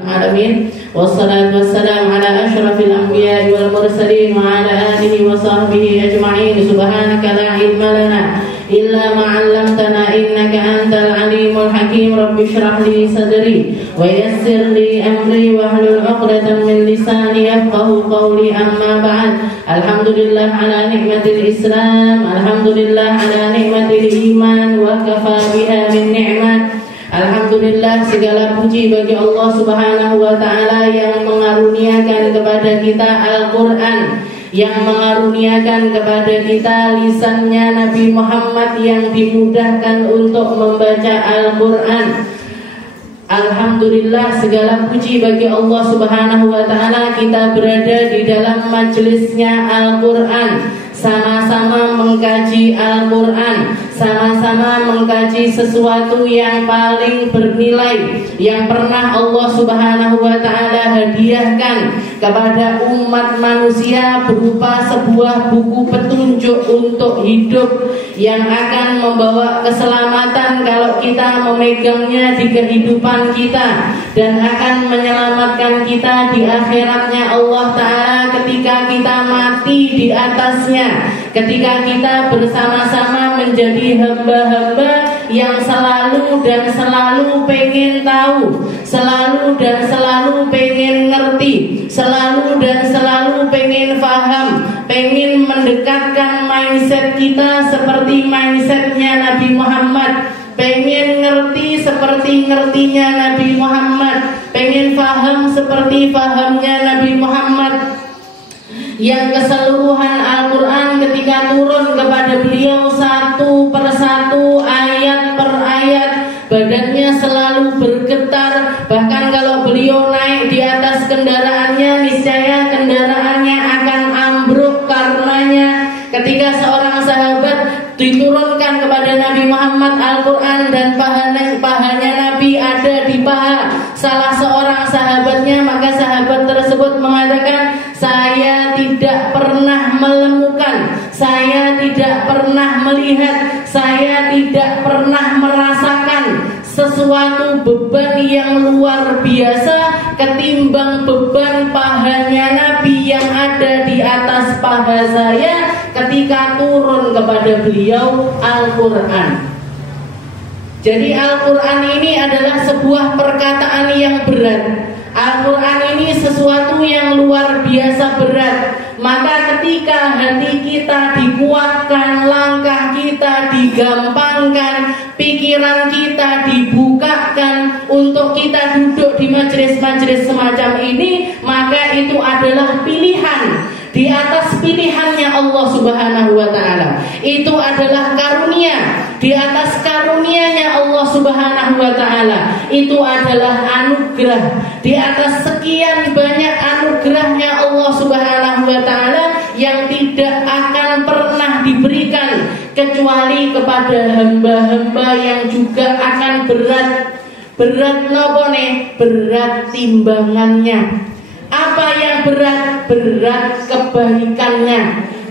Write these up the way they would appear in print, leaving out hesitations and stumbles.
Alamin. Wassalatu wassalamu ala asyrafil anbiya'i wal mursalin wa ala alihi wa sahbihi ajma'in. Subhanaka la ilma lana illa ma 'allamtana innaka antal alimul hakim. Rabbi shrah li sadri wa yassir li amri wahlul 'uqdatam min lisani yafqahu qawli. Amma ba'd. Alhamdulillah ala ni'matil Islam, alhamdulillah ala ni'matil iman, wa kafa biha min ni'mat. Alhamdulillah, segala puji bagi Allah Subhanahu wa ta'ala yang mengaruniakan kepada kita Al-Quran, yang mengaruniakan kepada kita lisannya Nabi Muhammad yang dimudahkan untuk membaca Al-Quran. Alhamdulillah, segala puji bagi Allah Subhanahu wa ta'ala, kita berada di dalam majelisnya Al-Quran, sama-sama mengkaji Al-Quran, sama-sama mengkaji sesuatu yang paling bernilai yang pernah Allah Subhanahu wa ta'ala hadiahkan kepada umat manusia berupa sebuah buku petunjuk untuk hidup yang akan membawa keselamatan kalau kita memegangnya di kehidupan kita, dan akan menyelamatkan kita di akhiratnya Allah Ta'ala ketika kita mati di atasnya, ketika kita bersama-sama menjadi hamba-hamba yang selalu dan selalu pengen tahu, selalu dan selalu pengen ngerti, selalu dan selalu pengen paham, pengen mendekatkan mindset kita seperti mindsetnya Nabi Muhammad, pengen ngerti seperti ngertinya Nabi Muhammad, pengen paham seperti pahamnya Nabi Muhammad, yang keseluruhan Al-Quran ketika turun kepada beliau satu persatu, ayat per ayat, badannya selalu bergetar. Bahkan kalau beliau naik di atas kendaraannya, niscaya kendaraannya akan ambruk karenanya. Ketika seorang sahabat diturunkan kepada Nabi Muhammad Al-Quran dan pahanya Nabi ada di paha salah seorang sahabatnya, maka sahabat tersebut mengatakan, saya tidak pernah menemukan, saya tidak pernah melihat, saya tidak pernah merasakan sesuatu beban yang luar biasa ketimbang beban pahanya Nabi yang ada di atas paha saya ketika turun kepada beliau Al-Quran. Jadi Al-Quran ini adalah sebuah perkataan yang berat. Al-Quran ini sesuatu yang luar biasa berat. Maka ketika hati kita dikuatkan, langkah kita digampangkan, pikiran kita dibukakan untuk kita duduk di majelis-majelis semacam ini, maka itu adalah pilihan di atas pilihannya Allah Subhanahu wa ta'ala. Itu adalah karunia di atas karunianya Allah Subhanahu wa ta'ala. Itu adalah anugerah di atas sekian banyak anugerahnya Allah Subhanahu wa ta'ala yang tidak akan pernah diberikan kecuali kepada hamba-hamba yang juga akan berat nopone, berat timbangannya. Apa yang berat? Berat kebaikannya.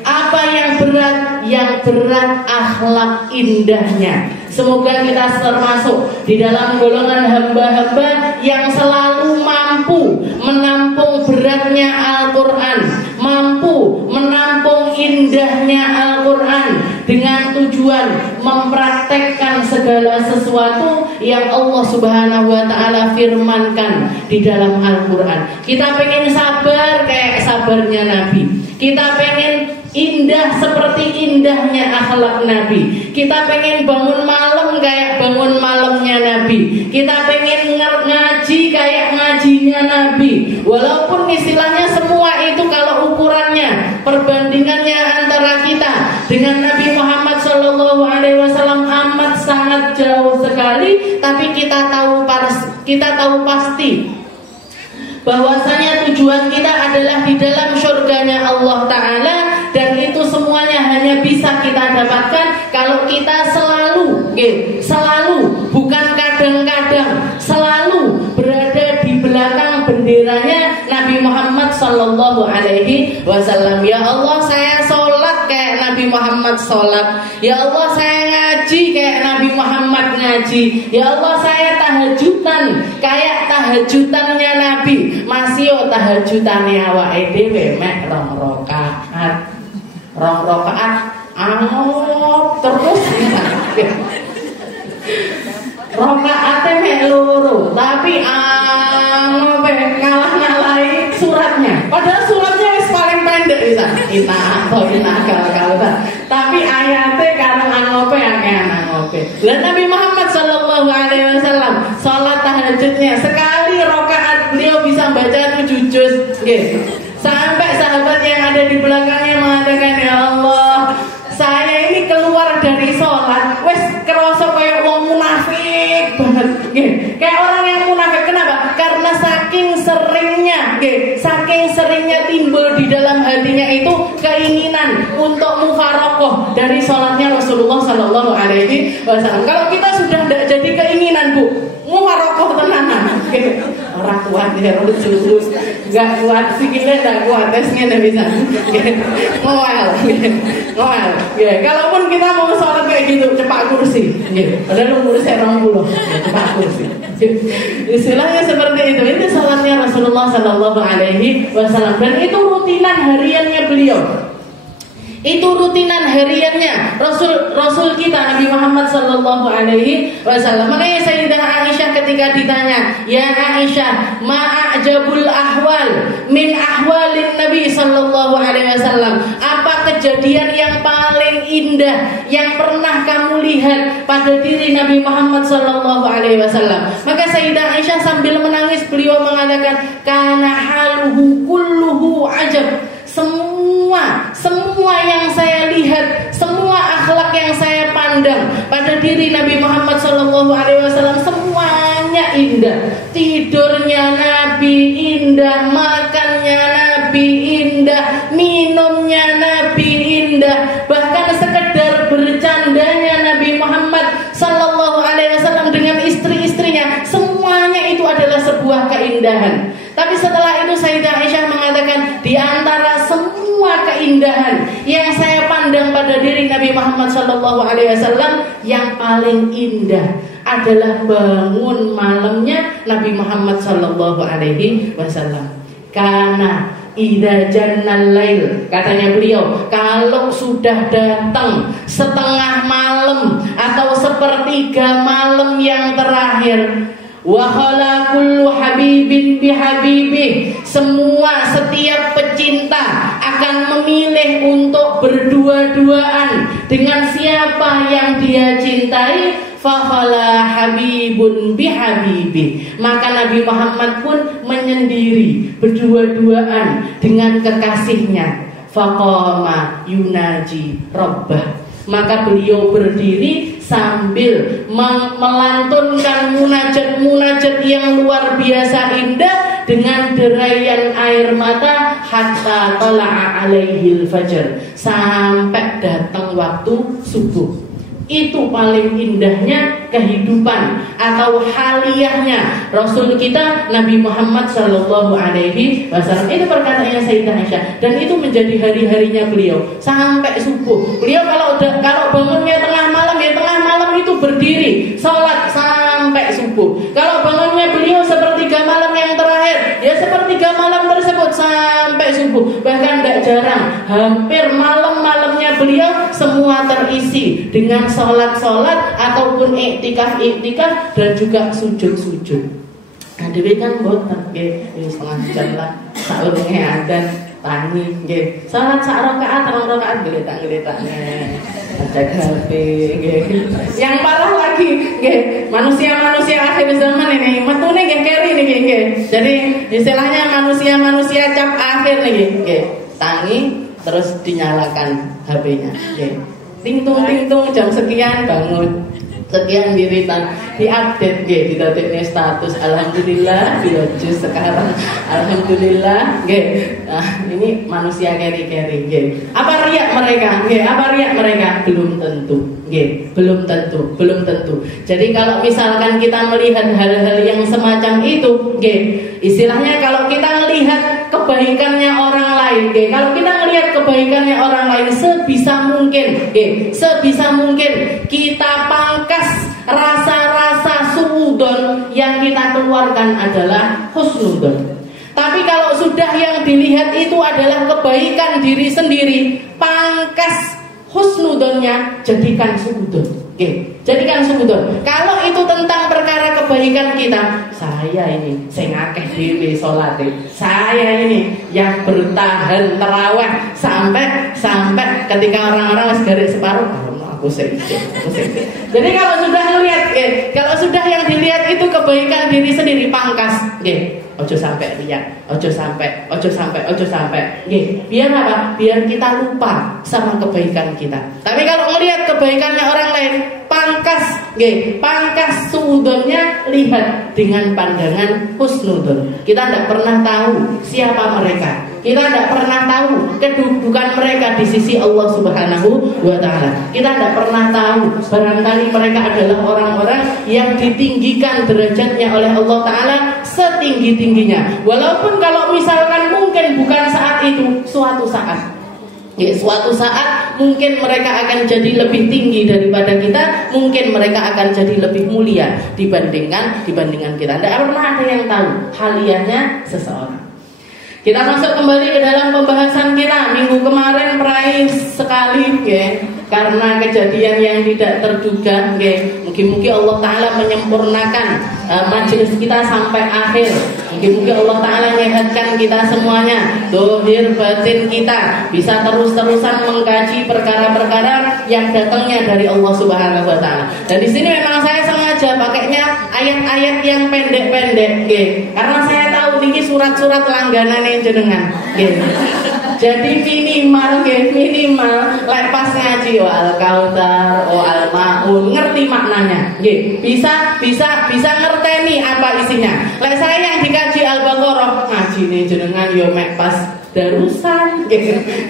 Apa yang berat? Yang berat akhlak indahnya. Semoga kita termasuk di dalam golongan hamba-hamba yang selalu mampu menampung beratnya Al-Quran, mampu menampung indahnya Al-Quran, dengan tujuan mempraktekkan segala sesuatu yang Allah Subhanahu wa ta'ala firmankan di dalam Al-Quran. Kita pengen sabar kayak sabarnya Nabi, kita pengen indah seperti indahnya akhlak Nabi, kita pengen bangun malam kayak bangun malamnya Nabi, kita pengen ngaji kayak ngajinya Nabi. Walaupun istilahnya semua itu kalau ukurannya, perbandingannya antara kita dengan Nabi Muhammad SAW amat sangat jauh sekali, tapi kita tahu pasti bahwasanya tujuan kita adalah di dalam surganya Allah Ta'ala. Dan itu semuanya hanya bisa kita dapatkan kalau kita selalu, bukan kadang-kadang, selalu berada di belakang benderanya Nabi Muhammad Sallallahu Alaihi Wasallam. Ya Allah, saya sholat kayak Nabi Muhammad sholat. Ya Allah, saya ngaji ngaji kayak Nabi Muhammad ngaji. Ya Allah, saya tahajudan kayak tahajudannya Nabi. Masih tahajudane awake dhewe mek 2 rakaat. 2 rakaat angop terus. Rakaate mek 2, tapi angop ngalah-ngalahi suratnya. Padahal suratnya wis paling pendek bisa. Tapi ayatnya karo angope akean angope. Lah Nabi Muhammad sallallahu alaihi wasallam salat tahajudnya sekali rakaat beliau bisa baca 7 juz, nggih. Sampai sahabat yang ada di belakangnya mengatakan, "Ya Allah, saya ini keluar dari salat wis kerasa kayak wong munafik banget." Nggih. Kayak orang yang munafik. Kenapa? Karena saking seringnya timbul di dalam hatinya itu keinginan untuk mufarokoh dari sholatnya Rasulullah Sallallahu Alaihi Wasallam. Kalau kita sudah tidak jadi keinginan, Bu, mufarokoh tenanan, orang kuat ya, terus nggak kuat, sikilnya nggak kuat, tesnya nggak bisa, ngoel. Kalaupun kita mau sholat kayak gitu, cepak kursi, padahal umur saya 20, cepak kursi. Istilahnya seperti itu. Itu salatnya Rasulullah Sallallahu Alaihi Wasallam, dan itu rutinan hariannya beliau. Itu rutinan hariannya Rasul kita Nabi Muhammad Sallallahu Alaihi Wasallam. Makanya Sayyidah Aisyah ketika ditanya, "Ya Aisyah, ma'ajabul ahwal min ahwalin Nabi Sallallahu Alaihi Wasallam?" Apa kejadian yang paling indah yang pernah kamu lihat pada diri Nabi Muhammad Sallallahu Alaihi Wasallam? Maka Sayyidah Aisyah sambil menangis beliau mengatakan, "Kana haluhu kulluhu ajab." Semua yang saya lihat, semua akhlak yang saya pandang pada diri Nabi Muhammad Sallallahu Alaihi Wasallam semuanya indah. Tidurnya Nabi indah, makannya Nabi indah, minumnya Nabi indah, bahkan sekedar bercandanya Nabi Muhammad Sallallahu Alaihi Wasallam dengan istri-istrinya, semuanya itu adalah sebuah keindahan. Tapi setelah itu Sayyidah Aisyah mengatakan, di antara semua keindahan yang saya pandang pada diri Nabi Muhammad Sallallahu Alaihi Wasallam, yang paling indah adalah bangun malamnya Nabi Muhammad Sallallahu Alaihi Wasallam. Karena idza jannal lail, katanya beliau, kalau sudah datang setengah malam atau sepertiga malam yang terakhir, wa khala kullu habibin bihabibih, setiap pecinta akan memilih untuk berdua-duaan dengan siapa yang dia cintai, fa khala habibun bihabibih, maka Nabi Muhammad pun menyendiri berdua-duaan dengan kekasihnya. Faqama yunaji rabbah, maka beliau berdiri sambil melantunkan munajat yang luar biasa indah dengan derayan air mata, hatta tala'a alaihil fajr, sampai datang waktu subuh. Itu paling indahnya kehidupan atau haliyahnya Rasul kita Nabi Muhammad Sallallahu Alaihi Wasallam. Itu perkataannya Sayyidah Aisyah, dan itu menjadi hari-harinya beliau sampai subuh. Beliau kalau bangunnya tengah malam, ya tengah malam itu berdiri sholat sampai subuh. Kalau bangunnya beliau sepertiga malam yang terakhir, ya sepertiga malam tersebut sampai subuh. Bahkan tidak jarang, hampir malam-malamnya beliau semua terisi dengan sholat ataupun iktikaf dan juga sujud. Nah, dewe kan boten nggih, setengah jam lah saurunge adzan tani nggih. Salat sak rakaat, 2 rakaat geletak-geletakne. Baca HP nggih. Yang parah lagi nggih, manusia-manusia akhir zaman ini metune nggih keri niki nggih. Jadi istilahnya manusia-manusia cap akhir niki nggih. Tangi terus dinyalakan HP-nya nggih. Ting-tung jam sekian bangun, sekian wiritan, diupdate nggih, didadekne status alhamdulillah jus sekarang alhamdulillah nggih. Nah, ini manusia keri-keri nggih. Apa riak mereka? Belum tentu nggih, belum tentu. Jadi kalau misalkan kita melihat hal-hal yang semacam itu nggih, istilahnya kalau kita melihat kebaikannya orang lain, nggih. Kalau kita ngelihat kebaikannya orang lain sebisa mungkin, nggih, sebisa mungkin kita pangkas rasa-rasa suudon yang kita keluarkan adalah husnudon. Tapi kalau sudah yang dilihat itu adalah kebaikan diri sendiri, pangkas husnudonnya, jadikan suudon. Oke, jadikan suudon. Kalau itu tentang perkara kebaikan kita, saya ini saya ngakeh dhewe salate. Saya ini yang bertahan tarawih sampai ketika orang-orang wis garik separuh, aku sedih. Jadi kalau sudah melihat, kalau sudah yang dilihat itu kebaikan diri sendiri, pangkas, ojo sampai lihat, ojo sampai. Biar apa? Biar kita lupa sama kebaikan kita. Tapi kalau melihat kebaikannya orang lain, pangkas suudonnya, lihat dengan pandangan husnudon. Kita tidak pernah tahu siapa mereka. Kita tidak pernah tahu kedudukan mereka di sisi Allah Subhanahu wa Ta'ala. Kita tidak pernah tahu, barangkali mereka adalah orang-orang yang ditinggikan derajatnya oleh Allah Ta'ala setinggi-tingginya. Walaupun kalau misalkan mungkin bukan saat itu, suatu saat mungkin mereka akan jadi lebih tinggi daripada kita, mungkin mereka akan jadi lebih mulia dibandingkan kita. Tidak pernah ada yang tahu haliahnya seseorang. Kita masuk kembali ke dalam pembahasan kita. Minggu kemarin peraih sekali, karena kejadian yang tidak terduga. Mungkin Allah Ta'ala menyempurnakan majelis kita sampai akhir. Mungkin Allah Ta'ala menyehatkan kita semuanya, dohir batin kita bisa terus-terusan mengkaji perkara-perkara yang datangnya dari Allah Subhanahu wa Ta'ala. Dan di sini memang saya sengaja pakainya ayat-ayat yang pendek-pendek, karena saya tahu ini surat-surat langganan yang jenengan. Jadi minimal lepas ngaji Al-Kautsar, Al-Maun, ngerti maknanya. Bisa ngerteni apa isinya. Lek saya yang dikaji Al-Baqarah, ngajine jenengan yo mek pas darusan,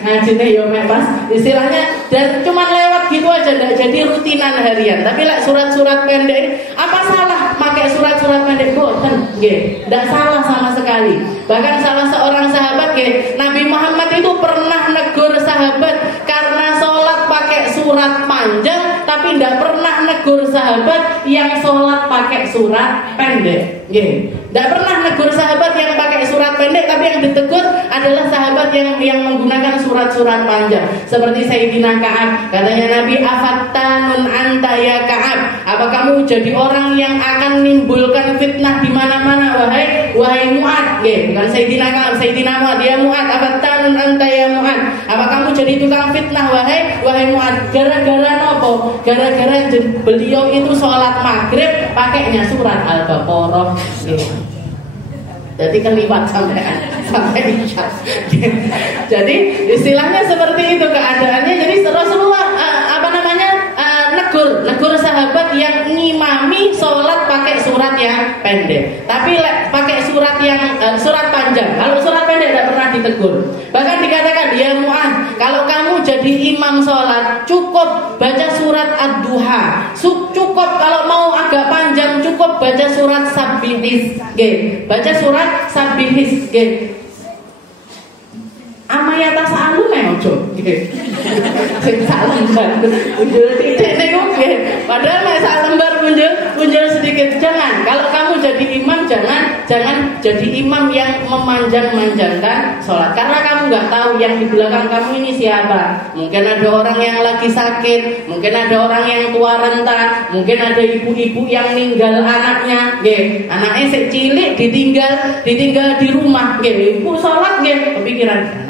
ngajine yo mek pas istilahnya, dan cuma lewat gitu aja, enggak jadi rutinan harian. Tapi lek surat-surat pendek, apa salah pakai surat-surat pendek? Boten, enggak salah sama sekali. Bahkan salah seorang sahabat, Nabi Muhammad itu pernah negur sahabat karena sholat pakai surat panjang, tapi tidak pernah negur sahabat yang sholat pakai surat pendek. Tidak pernah negur sahabat yang pakai surat pendek, tapi yang ditegur adalah sahabat yang menggunakan surat-surat panjang. Seperti Sayyidina Ka'ab, katanya Nabi, afattanun anta ya Ka'ab, apa kamu jadi orang yang akan menimbulkan fitnah di mana-mana wahai Mu'ad? Bukan Sayyidina Ka'ab, Sayyidina Mu'ad, ya Mu'ad, afattanun anta ya Mu'ad, apa kamu jadi tukang fitnah wahai Mu'ad? Gara-gara nopo? Gara-gara beliau itu sholat maghrib pakainya surat Al-Baqarah. Jadi keliwat sampai isya. Jadi istilahnya seperti itu keadaannya. Jadi Rasulullah negur sahabat yang ngimami sholat pakai surat yang pendek, tapi pakai surat panjang. Kalau surat pendek tidak pernah ditegur. Bahkan dikatakan, ya Mu'ad, kalau kamu jadi imam sholat, cukup baca surat Ad-Duha. Cukup kalau mau agak panjang, cukup baca surat Sabbihis. Baca surat Sabbihis. Amayata sa'alu ojo. Sing sak lembar punjul titik niku nggih. Padahal nek sak lembar punjul sedikit. Jangan. Kalau kamu jadi imam, jangan jadi imam yang memanjang-manjangkan sholat. Karena kamu nggak tahu yang di belakang kamu ini siapa. Mungkin ada orang yang lagi sakit, mungkin ada orang yang tua renta, mungkin ada ibu-ibu yang ninggal anaknya, anaknya sik cilik ditinggal di rumah, ibu sholat, kepikiran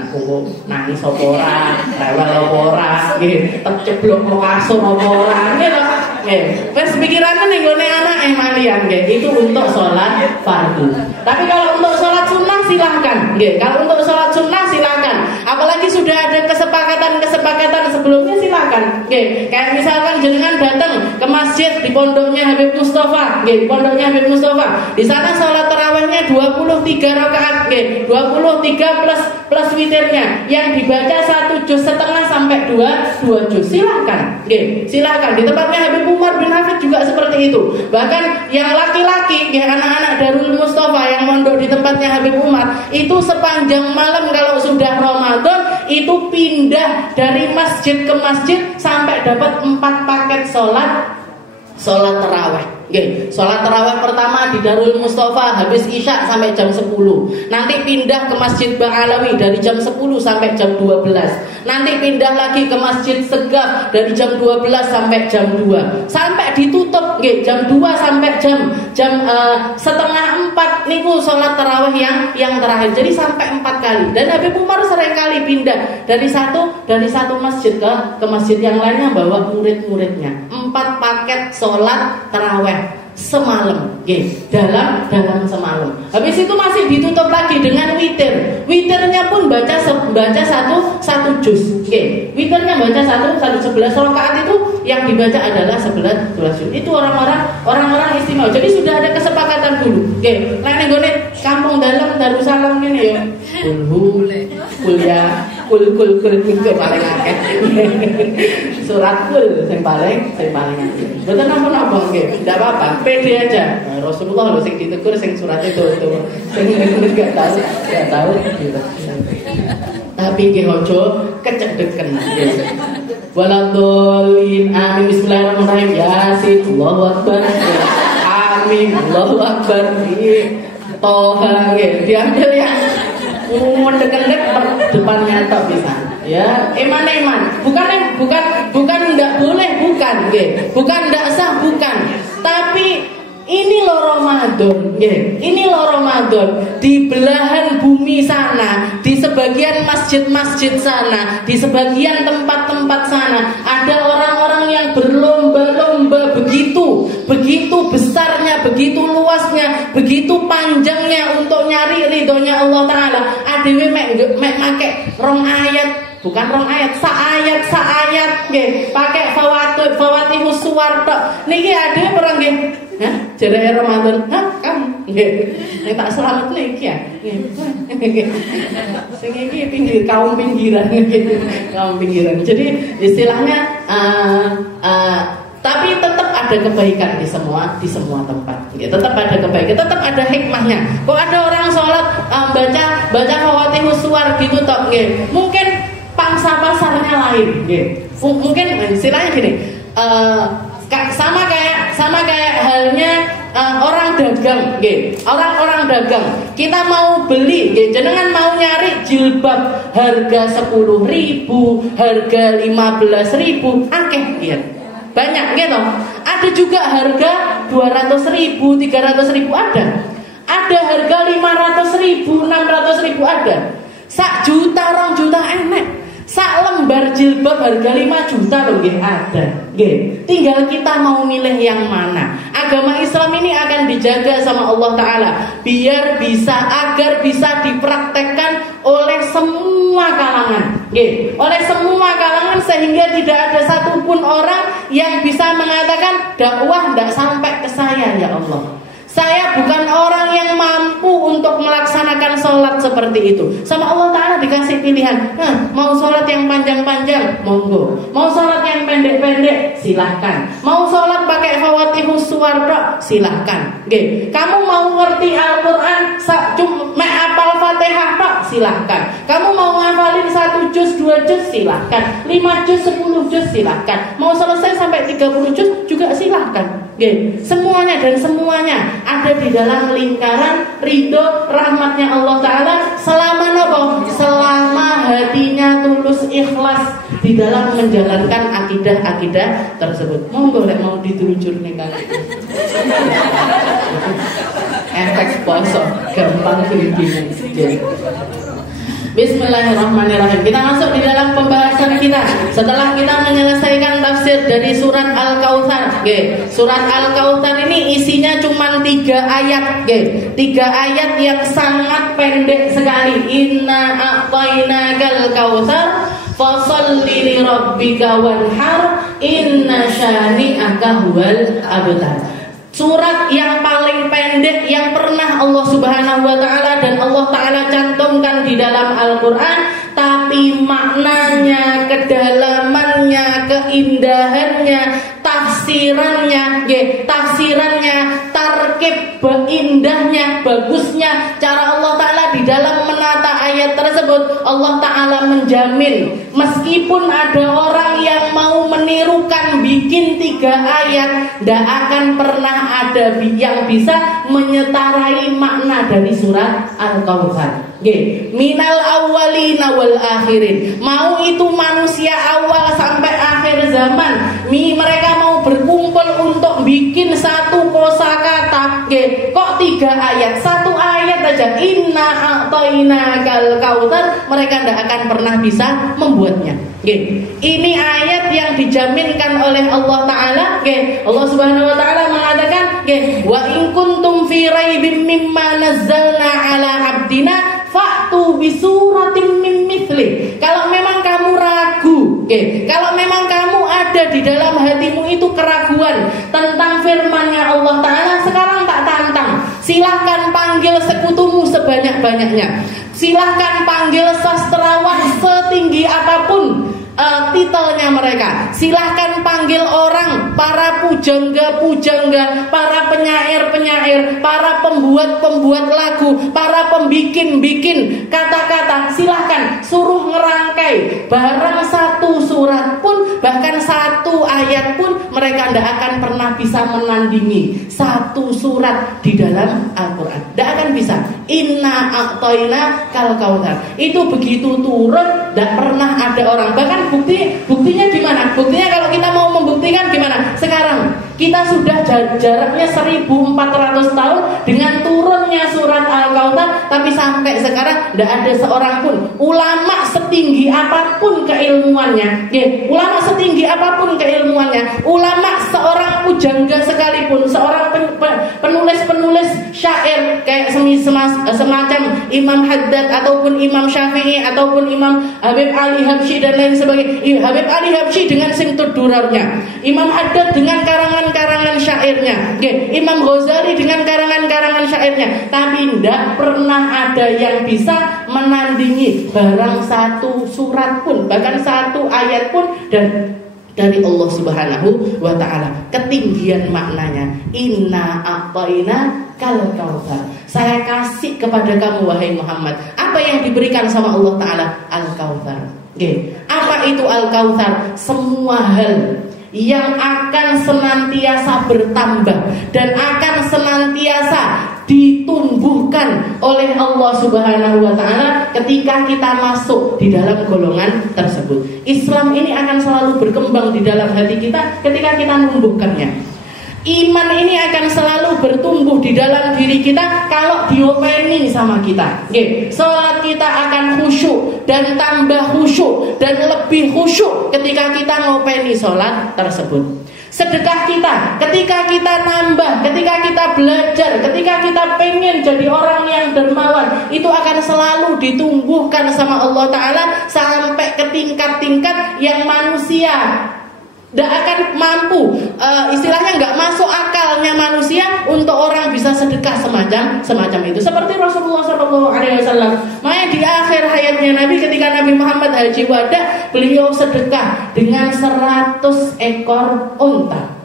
nangis apa ora, rewel apa ora, ceblok kok kasur apa ora, wis pikirane ning gone anake malian, itu untuk sholat fardu. Tapi kalau untuk sholat sunnah silahkan, kalau untuk sholat sunnah silahkan. Apalagi sudah ada kesepakatan kesepakatan sebelumnya silakan. Nggih, kayak misalkan jenengan datang ke masjid di pondoknya Habib Mustafa, nggih, di pondoknya Habib Mustafa. Di sana salat tarawihnya 23 rakaat, nggih, 23 plus witirnya yang dibaca 1,5 juz sampai 2 juz. Silakan. Nggih, silakan. Di tempatnya Habib Umar bin Hafid juga seperti itu. Bahkan yang laki-laki, nggih, anak-anak Darul Mustafa yang mondok di tempatnya Habib Umar, itu sepanjang malam kalau sudah Ramadan itu pindah dari masjid ke masjid sampai dapat 4 paket sholat tarawih. Oke, sholat tarawih pertama di Darul Mustafa habis Isya sampai jam 10. Nanti pindah ke Masjid Ba'alawi dari jam 10 sampai jam 12. Nanti pindah lagi ke Masjid Segaf dari jam 12 sampai jam 2. Sampai ditutup nggih jam 2 sampai jam 3:30 niku sholat tarawih yang terakhir. Jadi sampai 4 kali. Dan Habib Umar sering kali pindah dari satu masjid ke masjid yang lainnya bawa murid-muridnya. 4 paket sholat tarawih semalam, dalam semalam. Habis itu masih ditutup lagi dengan witir. Witirnya pun baca satu juz. Witirnya baca 11 rakaat itu yang dibaca adalah 11 juz. Itu orang-orang istimewa. Jadi sudah ada kesepakatan dulu. Lain nggone kampung dalam Darussalam ini ya. Kuliah kul paling akeh. Surat kul yang paling akeh. Betul napa nggih? Enggak apa-apa. Pede aja. Rasulullah lho sing ditegur sing surat itu. Sing enggak tahu gitu. Tapi nggih ojo kecedeken. Waladhdallin. Amin. Bismillahirrahmanirrahim. Yasin. Allahu akbar. Amin. Allahu akbar. Toha nggih. Diambil yang mendek-dek depannya tok bisa. Ya, eman. Bukan enggak boleh, bukan nggih. Bukan enggak sah, bukan. Tapi ini loh Ramadan, ini loh Ramadan. Di belahan bumi sana, di sebagian masjid-masjid sana, di sebagian tempat-tempat sana, ada orang-orang yang berlomba-lomba begitu besarnya, begitu luasnya, begitu panjangnya untuk nyari ridhonya Allah Ta'ala. Adewe mek make rong ayat. Bukan rong ayat, sa-ayat nggih, pakai fawatihus suwar tok. Niki ade perang nggih. Hah? Jare Ramadan. Hah, kamu nggih. Nek tak selamat niki ya. Nggih. Sing iki kaum pinggiran gitu. Kaum pinggiran. Jadi istilahnya tapi tetap ada kebaikan di semua tempat. Ya, tetap ada kebaikan, tetap ada hikmahnya. Kok ada orang sholat baca fawatihus suwar gitu tok nggih. Mungkin pangsa pasarnya lain, mungkin istilahnya gini, sama kayak halnya orang dagang, orang dagang. Kita mau beli, jenengan mau nyari jilbab harga 10.000, harga 15.000, akeh, banyak, gitu. Ada juga harga 200.000, 300.000 ada. Ada harga 500.000, 600.000 ada. 1 juta, 2 juta enek. Sak lembar jilbab harga 5 juta loh nggih ada. Nggih, tinggal kita mau milih yang mana. Agama Islam ini akan dijaga sama Allah Ta'ala agar bisa dipraktekkan oleh semua kalangan. Nggih, oleh semua kalangan sehingga tidak ada satupun orang yang bisa mengatakan dakwah tidak sampai ke saya ya Allah. Saya bukan orang yang mampu untuk melaksanakan sholat seperti itu. Sama Allah Ta'ala dikasih pilihan. Mau sholat yang panjang-panjang, monggo. Mau sholat yang pendek-pendek, silahkan. Mau sholat pakai fawatihus suwar, silahkan. Kamu mau ngerti Al-Quran, mek apal Fatihah, silahkan. Kamu mau ngafalin 1 juz, 2 juz, silahkan. 5 juz, 10 juz, silahkan. Mau selesai sampai 30 juz juga silahkan. Semuanya ada di dalam lingkaran ridho rahmatnya Allah Ta'ala selama hatinya tulus ikhlas di dalam menjalankan akidah tersebut. Monggo lek mau ditelucurne kali. Efek poso gampang begini. Bismillahirrahmanirrahim. Kita masuk di dalam pembahasan kita. Setelah kita menyelesaikan tafsir dari surat Al-Kautsar, surat Al-Kautsar ini isinya cuma 3 ayat, 3 ayat yang sangat pendek sekali. Inna a'tainakal kautsar Fasholli li rabbika wanhar inna syani'aka huwal abtar. Surat yang paling pendek yang pernah Allah Subhanahu wa taala dan Allah taala cantumkan di dalam Al-Qur'an, tapi maknanya, kedalamannya, keindahannya, tafsirannya, tarkib indahnya, bagusnya cara Allah taala di dalam menata ayat tersebut. Allah taala menjamin meskipun ada orang yang mau menirukan bikin 3 ayat, tidak akan pernah ada yang bisa menyetarai makna dari surat Al-Kautsar. Minal awwalina wal akhirin. Mau itu manusia awal sampai akhir zaman, mereka mau berkumpul untuk bikin satu kosakata. Kok 3 ayat? 1 ayat aja, inna a'tainakal kautsar, mereka tidak akan pernah bisa membuatnya. Ini ayat yang dijaminkan oleh Allah taala. Allah Subhanahu wa taala mengatakan, wa in kuntum fi raibim mimma nazzalna ala abdina fa'tu bi suratin min mithli. Kalau memang kamu ragu, kalau memang kamu ada di dalam hatimu itu keraguan tentang firman-Nya Allah taala, sekarang tak tantang. Silahkan panggil sekutumu sebanyak-banyaknya. Silahkan panggil sastrawan setinggi apapun titelnya mereka. Silahkan panggil orang, para pujangga-pujangga, para penyair-penyair, para pembuat-pembuat lagu, para pembikin-bikin kata-kata. Silahkan suruh ngerangkai barang satu surat pun, bahkan 1 ayat pun, mereka tidak akan pernah bisa menandingi 1 surat di dalam Al-Quran. Tidak akan bisa. Inna a'taina kal kautsar. Itu begitu turun, tidak pernah ada orang. Bahkan buktinya di mana? Buktinya kalau kita mau membuktikan gimana? Sekarang kita sudah jaraknya 1400 tahun dengan turunnya surat Al-Kautsar, tapi sampai sekarang tidak ada seorang pun ulama setinggi apapun keilmuannya, ulama setinggi apapun keilmuannya, ulama seorang pujangga sekalipun, seorang penulis syair kayak semacam Imam Haddad ataupun Imam Syafi'i ataupun Imam Habib Ali Habsyi dan lain sebagainya. Habib Ali Habsyi dengan Simtud Durarnya, Imam Haddad dengan karangan-karangan syairnya, Imam Ghazali dengan karangan-karangan syairnya, tapi tidak pernah ada yang bisa menandingi barang 1 surat pun, bahkan 1 ayat pun dari Allah Subhanahu wa ta'ala. Ketinggian maknanya, inna a'taina kal kautsar. Saya kasih kepada kamu wahai Muhammad apa yang diberikan sama Allah taala, Al-Kautsar. Apa itu Al-Kautsar? Semua hal yang akan senantiasa bertambah dan akan senantiasa ditumbuhkan oleh Allah Subhanahu wa ta'ala ketika kita masuk di dalam golongan tersebut. Islam ini akan selalu berkembang di dalam hati kita ketika kita menumbuhkannya. Iman ini akan selalu bertumbuh di dalam diri kita kalau diopeni sama kita. Salat kita akan khusyuk dan tambah khusyuk dan lebih khusyuk ketika kita ngopeni salat tersebut. Sedekah kita, ketika kita nambah, ketika kita belajar, ketika kita pengen jadi orang yang dermawan, itu akan selalu ditumbuhkan sama Allah Ta'ala sampai ke tingkat-tingkat yang manusia tidak akan mampu, istilahnya nggak masuk akalnya manusia untuk orang bisa sedekah semacam itu. Seperti Rasulullah SAW. Makanya di akhir hayatnya Nabi, ketika Nabi Muhammad haji wada, beliau sedekah dengan 100 ekor unta.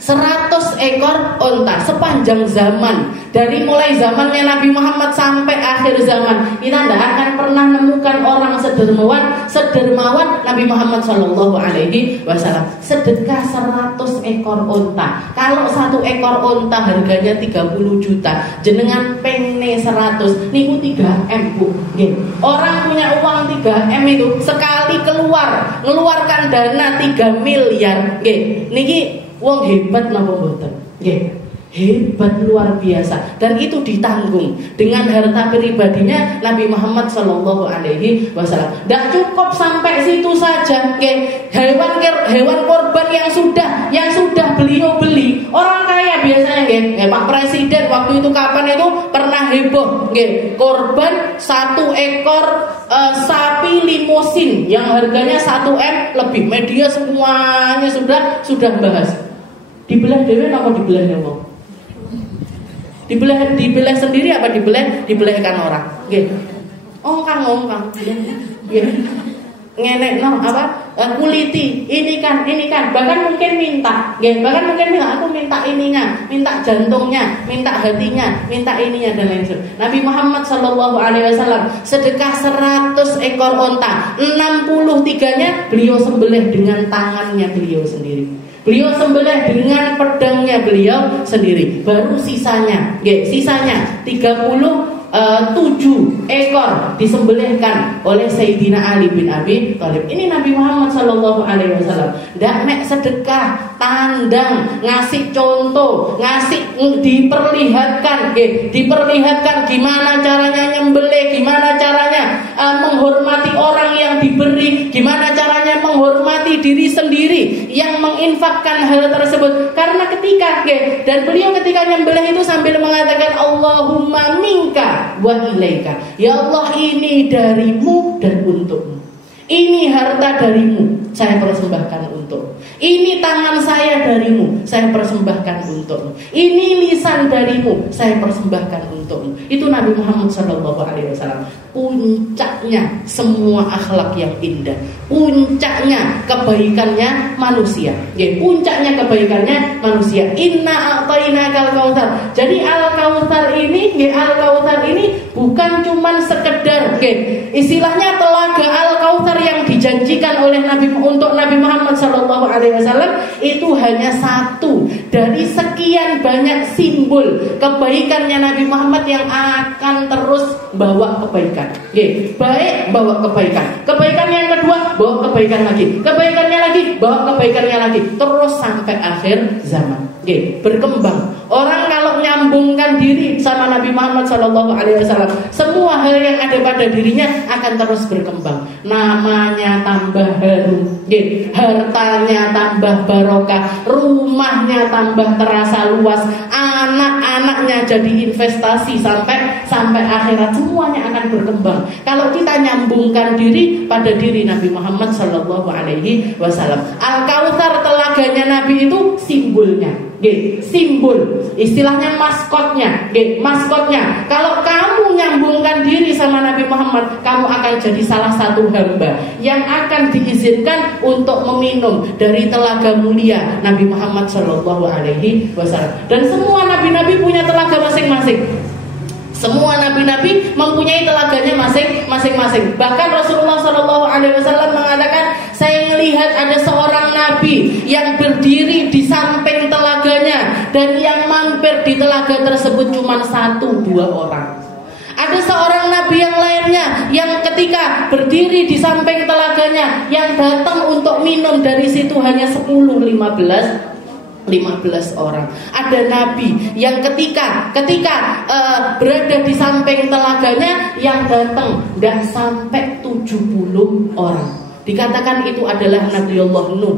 100 ekor unta sepanjang zaman, dari mulai zamannya Nabi Muhammad sampai akhir zaman, kita tidak akan pernah menemukan orang sedermawan Nabi Muhammad SAW. Sedekah 100 ekor unta. Kalau 1 ekor unta harganya 30 juta, jenengan pengne 100 niku 3M bu. Orang punya uang 3M itu sekali mengeluarkan dana 3 miliar. Niki wong hebat napa mboten? Hebat luar biasa, dan itu ditanggung dengan harta pribadinya Nabi Muhammad SAW. Tidak cukup sampai situ saja. Hewan korban yang sudah beliau beli, orang kaya biasanya nggih, Pak Presiden waktu itu kapan itu pernah heboh nggih, korban 1 ekor sapi limusin yang harganya 1M lebih. Media semuanya sudah bahas. Dibelah dewe apa dibelah wong? Dibelah sendiri apa dibelahkan orang? Nggih. Ongkang. Nggih. Ngenekno apa? Kuliti, ini kan. Bahkan mungkin minta, nggih, aku minta ininya, minta jantungnya, minta hatinya, minta ininya dan lain sebagainya. Nabi Muhammad sallallahu alaihi wasallam sedekah 100 ekor onta, 63-nya beliau sembelih dengan tangannya beliau sendiri. Beliau sembelih dengan pedangnya beliau sendiri. Baru sisanya 37 ekor disembelihkan oleh Sayyidina Ali bin Abi Thalib. Ini Nabi Muhammad sallallahu alaihi wasallam. Ndak mek sedekah, tandang, ngasih contoh, diperlihatkan gimana caranya nyembelih, gimana caranya menghormati orang yang diberi, gimana caranya menghormati diri sendiri yang menginfakkan hal tersebut. Karena dan beliau ketika nyembelih itu sambil mengatakan Allahumma minka wa ilaika, ya Allah, ini darimu dan untukmu. Ini harta darimu, saya persembahkan untukmu. Ini tangan saya darimu, saya persembahkan untukmu. Ini lisan darimu, saya persembahkan untukmu. Itu Nabi Muhammad SAW. Puncaknya semua akhlak yang indah, puncaknya kebaikannya manusia. Puncaknya kebaikannya manusia. Inna a'tainakal kautsar. Jadi al-kautsar ini, bukan cuman sekedar istilahnya telaga al-kautsar yang dijanjikan oleh Nabi untuk Nabi Muhammad SAW itu hanya satu dari sekian banyak simbol kebaikannya Nabi Muhammad yang akan terus bawa kebaikan. Baik bawa kebaikan. Kebaikan yang kedua bawa kebaikan lagi. Kebaikannya lagi bawa kebaikannya lagi. Terus sampai akhir zaman. Berkembang. Orang kalau nyambungkan diri sama Nabi Muhammad SAW, semua hal yang ada pada dirinya akan terus berkembang. Namanya tambah harum, hartanya tambah barokah, rumahnya tambah terasa luas, anak-anaknya jadi investasi sampai akhirat, semuanya akan berkembang. Kalau kita nyambungkan diri pada diri Nabi Muhammad SAW. Al-Kautsar telaganya Nabi itu simbolnya. Simbol, istilahnya maskotnya. Kalau kamu nyambungkan diri sama Nabi Muhammad, kamu akan jadi salah satu hamba yang akan diizinkan untuk meminum dari telaga mulia Nabi Muhammad SAW. Dan semua nabi-nabi punya telaga masing-masing. Semua nabi-nabi mempunyai telaganya masing-masing. Bahkan Rasulullah SAW mengatakan, saya melihat ada seorang nabi yang berdiri di samping telaganya, dan yang mampir di telaga tersebut cuma 1-2 orang. Ada seorang nabi yang lainnya yang ketika berdiri di samping telaganya, yang datang untuk minum dari situ hanya 10-15 orang. Ada nabi yang ketika berada di samping telaganya, yang datang tidak sampai 70 orang. Dikatakan itu adalah Nabiullah Nuh.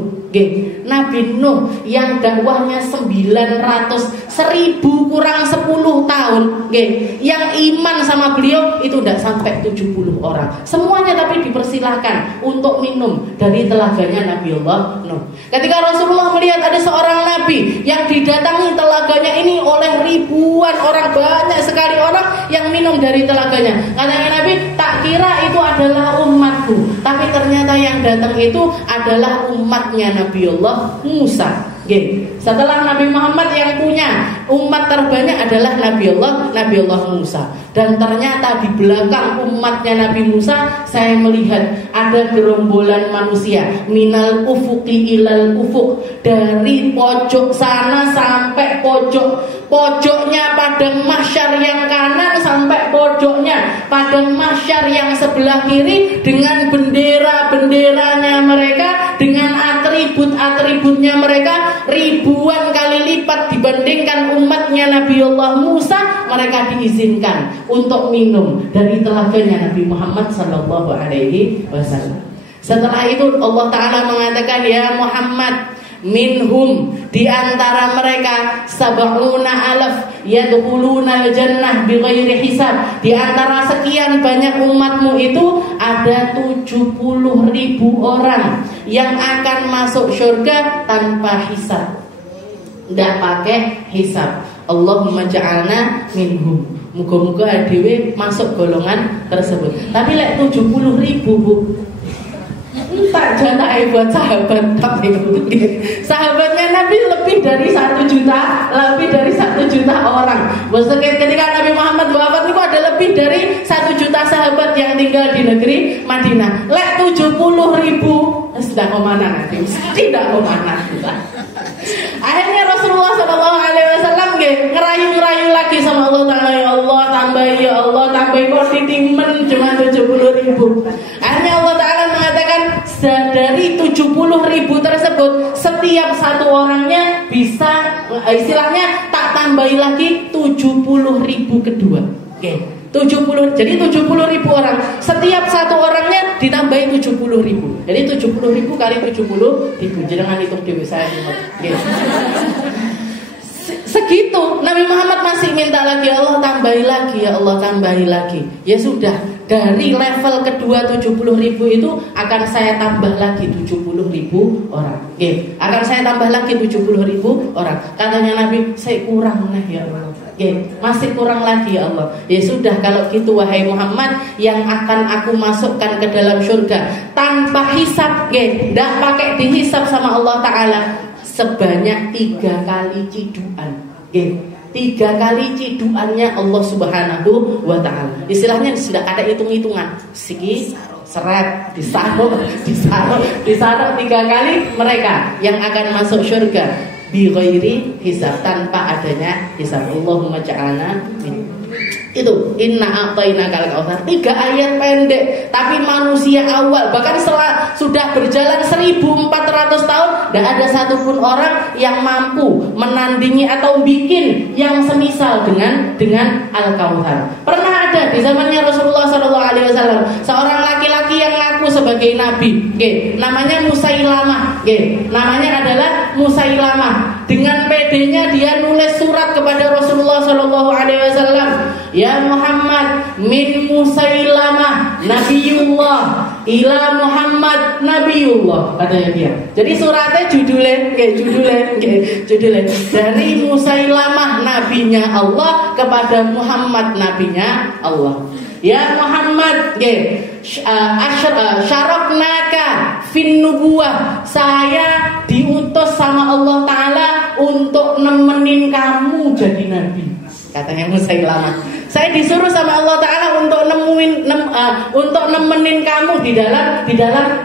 Nabi Nuh yang dakwahnya 1000 kurang 10 tahun, yang iman sama beliau itu tidak sampai 70 orang. Semuanya tapi dipersilahkan untuk minum dari telaganya Nabiullah Nuh. Ketika Rasulullah melihat ada seorang nabi yang didatangi telaganya ini oleh ribuan orang, banyak sekali orang yang minum dari telaganya, katanya Nabi, tak kira itu adalah umatku, tapi ternyata yang datang itu adalah umatnya Nabiullah Musa. Setelah Nabi Muhammad, yang punya umat terbanyak adalah Nabiullah Musa. Dan ternyata di belakang umatnya Nabi Musa, saya melihat ada gerombolan manusia, minal ufuqi ilal ufuk, dari pojok sana sampai pojoknya padang mahsyar yang kanan sampai pojoknya padang mahsyar yang sebelah kiri, dengan bendera-benderanya mereka, dengan atribut-atributnya mereka, ribuan kali lipat dibandingkan umatnya Nabiullah Musa. Mereka diizinkan untuk minum dari telaganya Nabi Muhammad SAW. Setelah itu Allah Ta'ala mengatakan, ya Muhammad, minhum di antara mereka 70.000 yadkhuluna al-jannah bighairi hisab. Di antara sekian banyak umatmu itu ada 70.000 orang yang akan masuk surga tanpa hisab, tidak pakai hisab. Allahumma ja'alna minhum. Muga-muga dhewe masuk golongan tersebut. Tapi lek 70.000 Bu, tak jatah buat sahabat. Tapi sahabatnya Nabi lebih dari 1 juta, lebih dari 1 juta orang. Maksudnya ketika Nabi Muhammad wafat itu ada lebih dari 1 juta sahabat yang tinggal di negeri Madinah. Lek 70.000 sudah kemana nanti? Tidak kemana. Akhirnya Rasulullah SAW ngerayu-ngerayu lagi sama Allah Ta'ala, ya Allah tambahi kok ditimen cuma 70.000. Akhirnya Allah Ta'ala mengatakan dari 70.000 tersebut setiap satu orangnya bisa istilahnya tak tambahi lagi 70.000 kedua. Oke. 70, jadi 70.000 orang. Setiap satu orangnya ditambahi 70.000. Jadi 70.000 kali 70.000. Jangan hitung dewe saya. Okay. Segitu Nabi Muhammad masih minta lagi, Allah tambahi lagi, ya Allah tambahi lagi. Ya sudah, dari level kedua 70.000 itu akan saya tambah lagi 70.000 orang. Okay. Akan saya tambah lagi 70.000 orang. Katanya Nabi, saya kurang nih ya Allah. Masih kurang lagi ya Allah. Ya sudah, kalau gitu wahai Muhammad, yang akan aku masukkan ke dalam surga tanpa hisab, tidak pakai dihisab sama Allah Ta'ala, sebanyak 3 kali ciduan. 3 kali ciduannya Allah Subhanahu wa Ta'ala. Istilahnya sudah ada hitung-hitungan. Siki seret, disaruh 3 kali mereka yang akan masuk surga bi ghairi hisab, tanpa adanya hisab. Allahumma ja'alna min. Itu inna a'tainakal kautsar. 3 ayat pendek, tapi manusia awal bahkan setelah sudah berjalan 1400 tahun tidak ada satupun orang yang mampu menandingi atau bikin yang semisal dengan Al-Kautsar. Pernah ada di zamannya Rasulullah SAW seorang laki-laki yang ngaku sebagai nabi, namanya Musailamah. Namanya adalah Musailamah. Dengan pedenya dia nulis surat kepada Rasulullah SAW. Ya Muhammad, min Musailamah Nabiullah ila Muhammad Nabiullah, katanya dia. Jadi suratnya judulnya dari Musailamah nabinya Allah kepada Muhammad nabinya Allah. Ya Muhammad, syaraknaka fin nubuwah, saya diutus sama Allah Ta'ala untuk nemenin kamu jadi nabi. Katanya Musailamah, saya disuruh sama Allah Ta'ala untuk nemenin kamu di dalam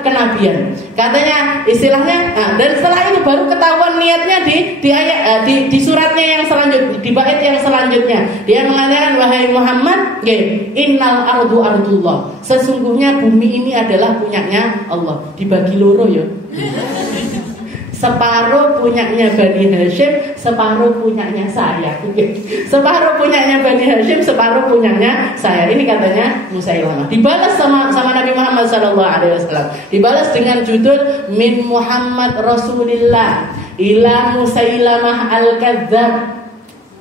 kenabian. Katanya istilahnya, dan setelah itu baru ketahuan niatnya di ayat di suratnya yang selanjutnya, di bait yang selanjutnya. Dia mengatakan, wahai Muhammad, innal ardu ardullah, sesungguhnya bumi ini adalah punyanya Allah. Dibagi loro ya. Separuh punyanya Bani Hashim, separuh punyanya saya. Separuh punyanya Bani Hashim, separuh punyanya saya. Ini katanya Musailamah. Dibalas sama Nabi Muhammad SAW. Dibalas dengan judul Min Muhammad Rasulillah ila Musailamah al-Kadzdzab.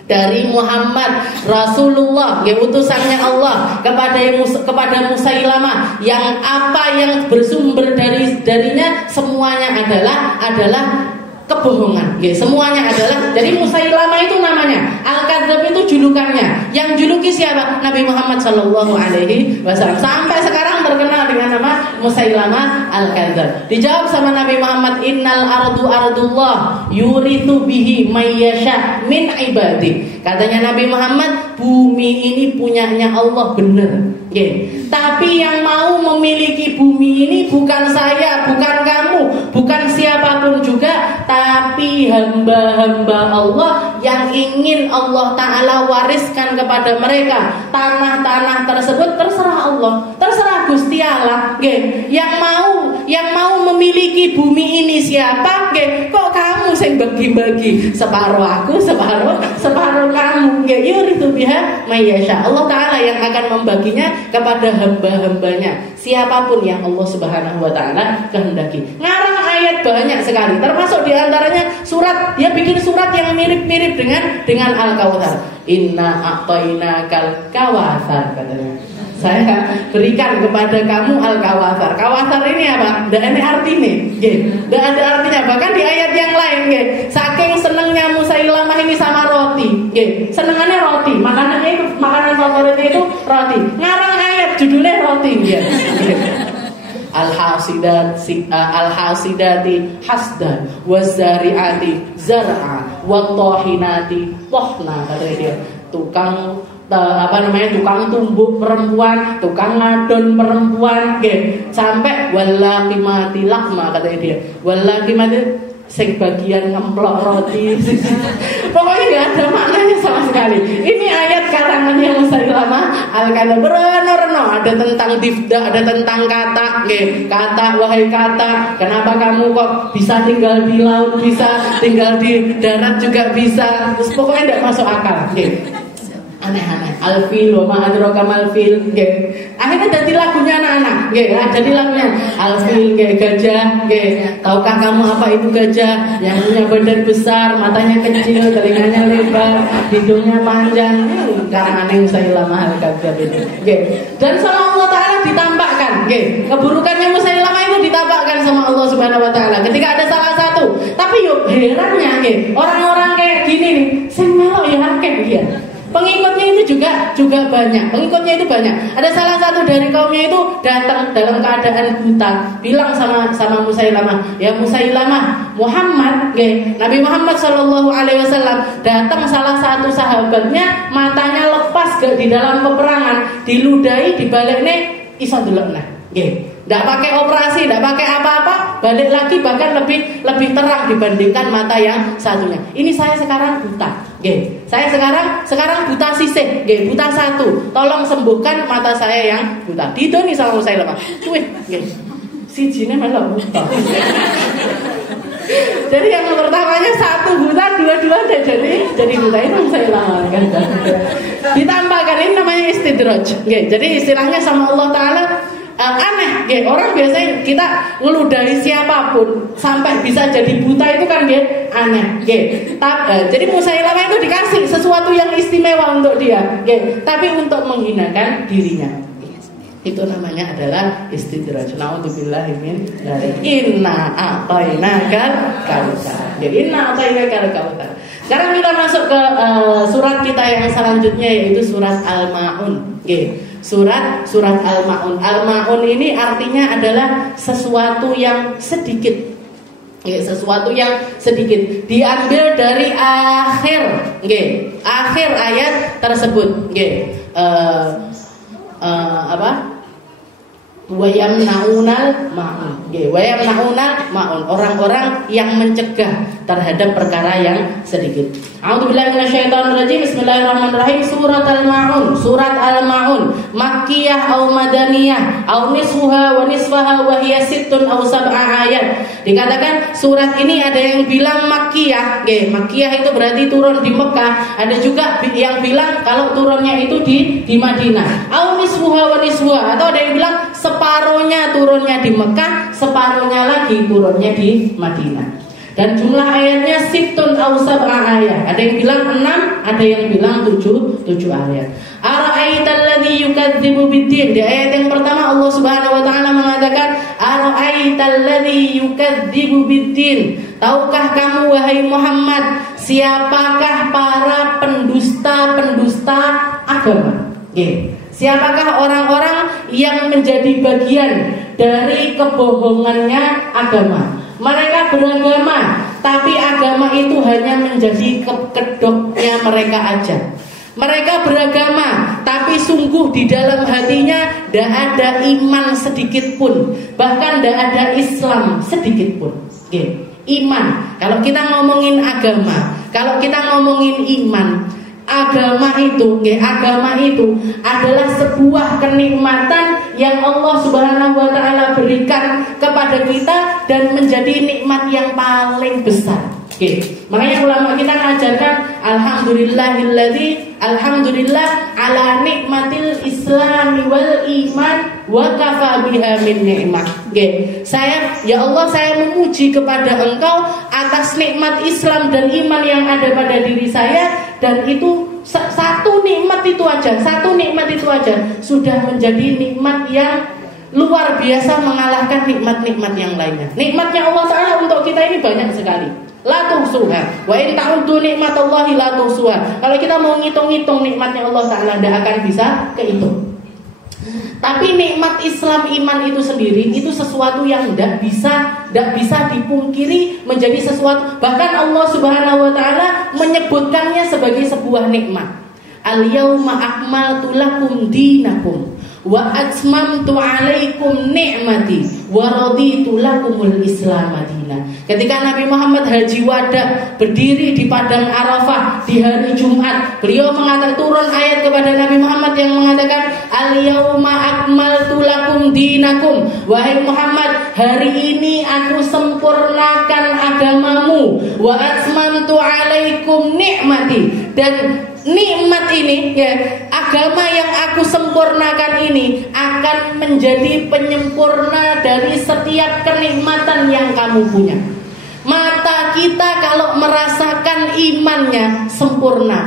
Dari Muhammad Rasulullah, utusannya Allah kepada Musailamah, yang apa yang bersumber darinya semuanya adalah kebohongan. Semuanya adalah, jadi Musailamah itu namanya, Al-Kadzdzab itu julukannya. Yang juluki siapa? Nabi Muhammad SAW. Sampai sekarang terkenal dengan nama Musailamah Al-Kadzdzab. Dijawab sama Nabi Muhammad, innal ardu ardullah yurithu bihi mayyasha min ibadi. Katanya Nabi Muhammad, bumi ini punyanya Allah, benar. Tapi yang mau memiliki bumi ini bukan saya, bukan kamu, bukan siapapun juga, tapi hamba-hamba Allah yang ingin Allah Ta'ala wariskan kepada mereka. Tanah-tanah tersebut terserah Allah, terserah Gusti Allah. Yang mau memiliki bumi ini siapa? Kok kamu sing bagi-bagi, separuh aku, separuh kamu. Ya yuridu biha mayyasha. Allah Ta'ala yang akan membaginya kepada hamba-hambanya, siapapun yang Allah Subhanahu wa Ta'ala kehendaki. Ngarang ayat banyak sekali, termasuk diantaranya surat, dia bikin surat yang mirip-mirip dengan Al-Kautsar. Inna a'tainakal kautsar, katanya. Saya berikan kepada kamu Al-Kautsar. Kautsar ini apa? Nggak ada artinya, nggak ada artinya. Bahkan di ayat yang lain, saking senengnya Musailamah ini sama roti, senengannya roti, makanannya itu, makanan favoritnya itu roti. Ngarang ayat judulnya roti, Al-hasidati hasdan, wazariati zar'a, wattahinati tohna, katanya dia. Tukang tumbuk perempuan, tukang ngadon perempuan, sampai walaqimati lakma, katanya dia. Walaqimati sing bagian ngemplok roti. Pokoknya nggak ada maknanya sama sekali. Ini ayat karangannya Musailamah Al-Kadzdzab, bereno-reno, ada tentang difda, ada tentang kata, kata, wahai kata, kenapa kamu kok bisa tinggal di laut, bisa tinggal di darat juga bisa. Terus pokoknya nggak masuk akal, aneh-aneh. Al-fil wa ma adraka mal fil. Akhirnya jadi lagunya anak-anak. Jadi lagunya Al-fil, gajah. Tahukah kamu apa itu gajah? Yang punya badan besar, matanya kecil, telinganya lebar, hidungnya panjang. Karangan Musailamah Al-Kadzdzab itu. Dan sama Allah Ta'ala ditampakkan. Keburukannya Musailamah itu ditampakkan sama Allah Subhanahu wa Ta'ala. Ketika ada salah satu, tapi yuk herannya orang-orang kayak gini nih, sing melok ya akeh dia. Pengikutnya itu juga banyak. Pengikutnya itu banyak. Ada salah satu dari kaumnya itu datang dalam keadaan buta, bilang sama Musailamah, ya Musailamah, Muhammad, Nabi Muhammad SAW datang, salah satu sahabatnya matanya lepas di dalam peperangan, diludahi, dibaliknya iso delokna. Tidak pakai operasi, tidak pakai apa-apa, balik lagi bahkan lebih terang dibandingkan mata yang satunya. Ini saya sekarang buta. Saya sekarang buta sisih, buta satu. Tolong sembuhkan mata saya yang buta. Didoni sama Musailamah. Cuy, si jinnya malah buta. Jadi yang pertamanya satu buta, dua jadi buta. Itu Musailamah kan. Ditambahkan ini namanya istidraj. Jadi istilahnya sama Allah Ta'ala aneh, orang biasanya kita ngeludahi siapapun sampai bisa jadi buta itu kan aneh, jadi Musailamah itu dikasih sesuatu yang istimewa untuk dia, tapi untuk menghinakan dirinya. Itu namanya adalah istidraj. Na'udzubillahi min dzalik. Inna a'tainakal kautsar. Jadi inna a'tainakal kautsar. Sekarang kita masuk ke surat kita yang selanjutnya, yaitu surat Al-Ma'un. Surat Al-Ma'un. Al-Ma'un ini artinya adalah sesuatu yang sedikit. Sesuatu yang sedikit. Diambil dari akhir ayat tersebut. Wayamnaunal ma'un. Wayamnaunal ma'un. Orang-orang yang mencegah terhadap perkara yang sedikit. A'udzubillahi minasyaitonirrajim. Bismillahirrahmanirrahim. Surat Al-Ma'un. Surat Al-Ma'un Makkiyah au Madaniyah au nisfuha wa nisfaha wa hiya sittun au sab'a ayat. Dikatakan surat ini ada yang bilang Makkiyah. Makkiyah itu berarti turun di Mekah. Ada juga yang bilang kalau turunnya itu di Madinah. Au nisfuha wa nisfuha, atau ada yang bilang separuhnya turunnya di Mekah, separuhnya lagi turunnya di Madinah. Dan jumlah ayatnya sittun aw sab'a ayat. Ada yang bilang 6, ada yang bilang 7 ayat. Ara'aital ladzi yukadzibu biddin. Di ayat yang pertama Allah Subhanahu wa taala mengatakan ara'aital ladzi yukadzibu biddin. Tahukah kamu wahai Muhammad, siapakah para pendusta-pendusta agama? Siapakah orang-orang yang menjadi bagian dari kebohongannya agama? Mereka beragama, tapi agama itu hanya menjadi kedoknya mereka aja. Mereka beragama, tapi sungguh di dalam hatinya tidak ada iman sedikit pun. Bahkan tidak ada Islam sedikit pun. Iman, kalau kita ngomongin agama, kalau kita ngomongin iman, agama itu adalah sebuah kenikmatan yang Allah Subhanahu wa taala berikan kepada kita dan menjadi nikmat yang paling besar. Makanya ulama kita mengajarkan alhamdulillah ala nikmatil islami wal iman wa kafa biha min ni'mah. Ya Allah, saya memuji kepada Engkau atas nikmat Islam dan iman yang ada pada diri saya, dan itu satu nikmat itu aja sudah menjadi nikmat yang luar biasa mengalahkan nikmat-nikmat yang lainnya. Nikmatnya Allah Ta'ala untuk kita ini banyak sekali. La tuhsuha wa in ta'uddu nikmatallahi la tuhsuha. Kalau kita mau ngitung-ngitung nikmatnya Allah Ta'ala, tidak akan bisa kehitung. Tapi nikmat Islam iman itu sendiri itu sesuatu yang tidak bisa dipungkiri, menjadi sesuatu. Bahkan Allah Subhanahu wa Ta'ala menyebutkannya sebagai sebuah nikmat. Al-yauma akmaltu lakum dinakum wa atmamtu alaikum ni'mati wa raditu lakumul Islam madina. Ketika Nabi Muhammad haji wada berdiri di padang Arafah di hari Jumat, beliau mengatakan, turun ayat kepada Nabi Muhammad yang mengatakan, al-yauma akmaltu lakum dinakum, wahai Muhammad, hari ini aku sempurnakan agamamu, wa atmamtu alaikum ni'mati, dan nikmat ini, agama yang aku sempurnakan ini akan menjadi penyempurna dari setiap kenikmatan yang kamu punya. Mata kita kalau merasakan imannya sempurna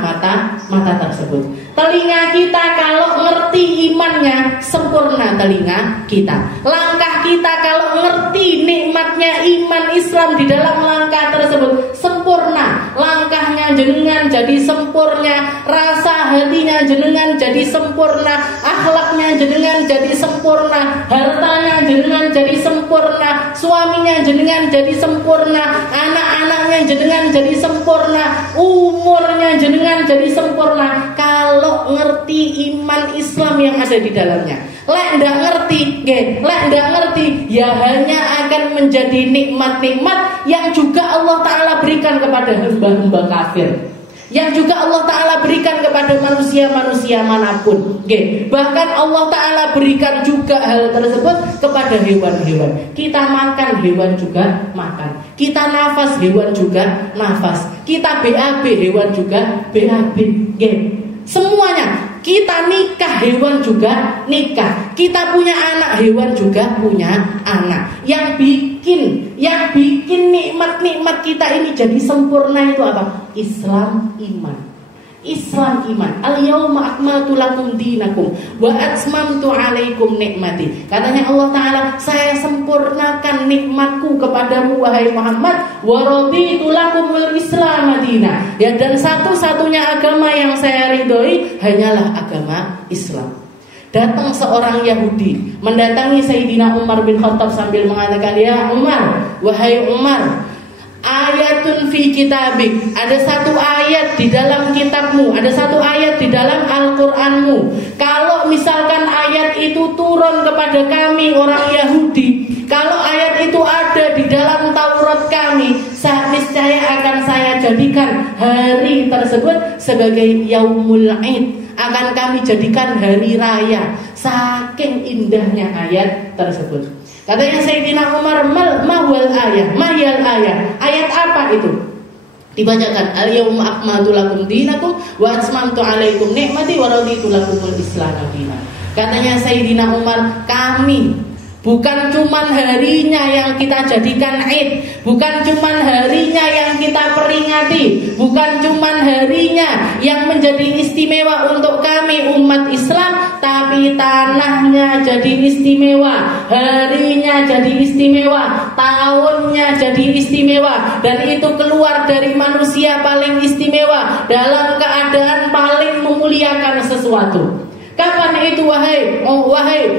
mata tersebut. Telinga kita kalau ngerti imannya sempurna telinga kita. Langkah kita kalau ngerti nikmatnya iman Islam di dalam langkah tersebut sempurna. Langkahnya jenengan jadi sempurna, rasa hatinya jenengan jadi sempurna, akhlaknya jenengan jadi sempurna, hartanya jenengan jadi sempurna, suaminya jenengan jadi sempurna, anak-anaknya jenengan jadi sempurna, umurnya jenengan jadi sempurna. Kalau ngerti iman Islam yang ada di dalamnya. Lek ndak ngerti, ya hanya akan menjadi nikmat-nikmat yang juga Allah Ta'ala berikan kepada hamba-hamba kafir, yang juga Allah Ta'ala berikan kepada manusia-manusia manapun. Bahkan Allah Ta'ala berikan juga hal tersebut kepada hewan-hewan. Kita makan, hewan juga makan. Kita nafas, hewan juga nafas. Kita BAB, hewan juga BAB. Semuanya. Kita nikah, hewan juga nikah. Kita punya anak, hewan juga punya anak. Yang bikin nikmat-nikmat kita ini jadi sempurna itu apa? Islam iman. Al-yauma akmaltu lakum dinakum wa atmamtu alaikum nikmati. Katanya Allah Ta'ala, saya sempurnakan nikmatku kepadamu wahai Muhammad, wa raditu lakumul Islam madina. Ya, dan satu-satunya agama yang saya ridhoi hanyalah agama Islam. Datang seorang Yahudi mendatangi Sayyidina Umar bin Khattab sambil mengatakan, ya Umar, wahai Umar, ayatun fi kitabik, ada satu ayat di dalam kitabmu, ada satu ayat di dalam Al-Qur'anmu. Kalau misalkan ayat itu turun kepada kami orang Yahudi, kalau ayat itu ada di dalam Taurat kami, niscaya akan saya jadikan hari tersebut sebagai Yaumul Id, akan kami jadikan hari raya. Saking indahnya ayat tersebut. Katanya Sayyidina Umar, mahwal ayat, mahyal ayat. Ayat apa itu? Dibacakan, al-yauma akmaltu lakum dinakum wa atmamtu alaikum nikmati wa raditu lakumul Islam madina. Katanya Sayyidina Umar, kami bukan cuman harinya yang kita jadikan Id, bukan cuman harinya yang kita peringati, bukan cuman harinya yang menjadi istimewa untuk kami umat Islam, tapi tanahnya jadi istimewa, harinya jadi istimewa, tahunnya jadi istimewa, dan itu keluar dari manusia paling istimewa dalam keadaan paling memuliakan sesuatu. Kapan itu wahai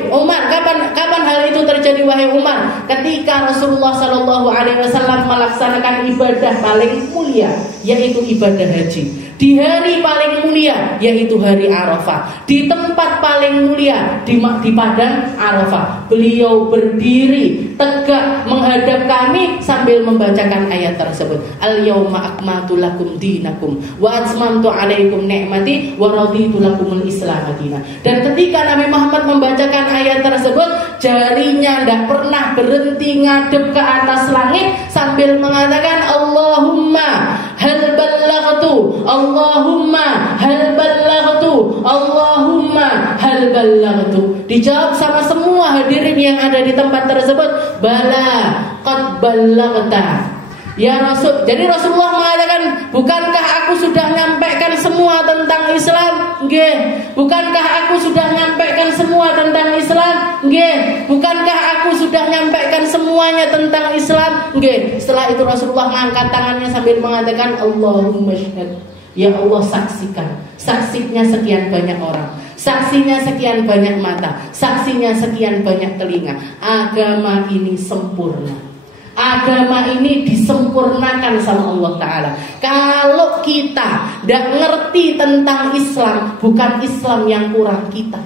Umar? Kapan hal itu terjadi wahai Umar? Ketika Rasulullah Shallallahu Alaihi Wasallam melaksanakan ibadah paling mulia, yaitu ibadah haji. Di hari paling mulia, yaitu hari Arafah. Di tempat paling mulia, di padang Arafah. Beliau berdiri tegak menghadap kami sambil membacakan ayat tersebut. Al-yauma akmaltu lakum dinakum wa atmamtu alaikum ni'mati wa raditu lakumul Islam madina. Dan ketika Nabi Muhammad membacakan ayat tersebut, jarinya tidak pernah berhenti ngadep ke atas langit sambil mengatakan, Allah Allahumma hal ballaghtu, Allahumma hal ballaghtu, Allahumma hal ballaghtu. Dijawab sama semua hadirin yang ada di tempat tersebut, bala qad ballaghta ya Rasul. Jadi Rasulullah mengatakan, bukankah aku sudah nyampaikan semua tentang Islam? Nggih. Bukankah aku sudah nyampaikan semua tentang Islam? Nggih. Bukankah aku sudah nyampaikan semuanya tentang Islam? Nggih. Setelah itu Rasulullah mengangkat tangannya sambil mengatakan, Allahumma syahid. Ya Allah, saksikan. Saksinya sekian banyak orang, saksinya sekian banyak mata, saksinya sekian banyak telinga. Agama ini sempurna. Agama ini disempurnakan sama Allah Ta'ala. Kalau kita tidak ngerti tentang Islam, bukan Islam yang kurang kita.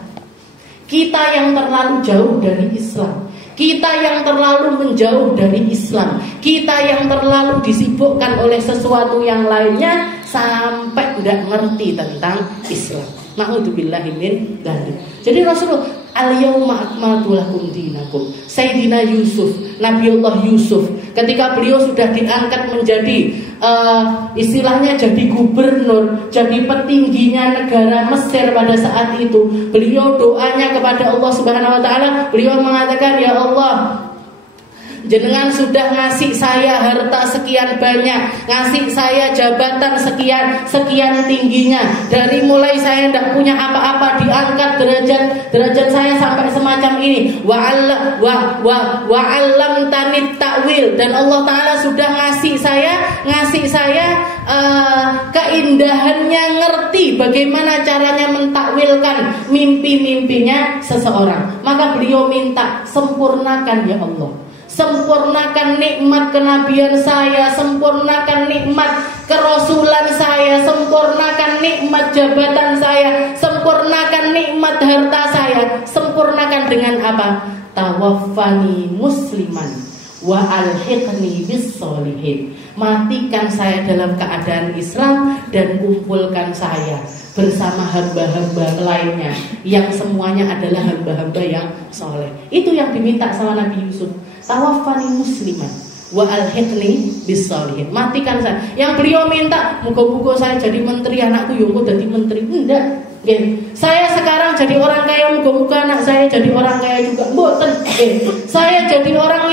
Kita yang terlalu jauh dari Islam, kita yang terlalu menjauh dari Islam, kita yang terlalu disibukkan oleh sesuatu yang lainnya sampai tidak ngerti tentang Islam. Na'udzubillahi min dzalik. Jadi Rasulullah, al-yauma akmaltu lakum dinakum. Sayyidina Yusuf, Nabiullah Yusuf, ketika beliau sudah diangkat menjadi istilahnya jadi gubernur, jadi petingginya negara Mesir pada saat itu, beliau doanya kepada Allah Subhanahu wa taala, beliau mengatakan, ya Allah, jenengan sudah ngasih saya harta sekian banyak, ngasih saya jabatan sekian tingginya. Dari mulai saya tidak punya apa-apa, diangkat derajat saya sampai semacam ini. Wa'allam tanit ta'wil. Dan Allah Ta'ala sudah ngasih saya keindahannya, ngerti bagaimana caranya mentakwilkan mimpi-mimpinya seseorang. Maka beliau minta, sempurnakan ya Allah, sempurnakan nikmat kenabian saya, sempurnakan nikmat kerasulan saya, sempurnakan nikmat jabatan saya, sempurnakan nikmat harta saya. Sempurnakan dengan apa? Tawaffani musliman wa alhiqni bis sholihin. Matikan saya dalam keadaan Islam dan kumpulkan saya bersama hamba-hamba lainnya yang semuanya adalah hamba-hamba yang soleh. Itu yang diminta sama Nabi Yusuf. Tawaffani musliman wa alhiqni bis sholihin. Matikan saya. Yang beliau minta, muga-muga saya jadi menteri, anakku yo jadi menteri. Enggak. Saya sekarang jadi orang kaya, muga-muga anak saya jadi orang kaya juga. Mboten. Saya jadi orang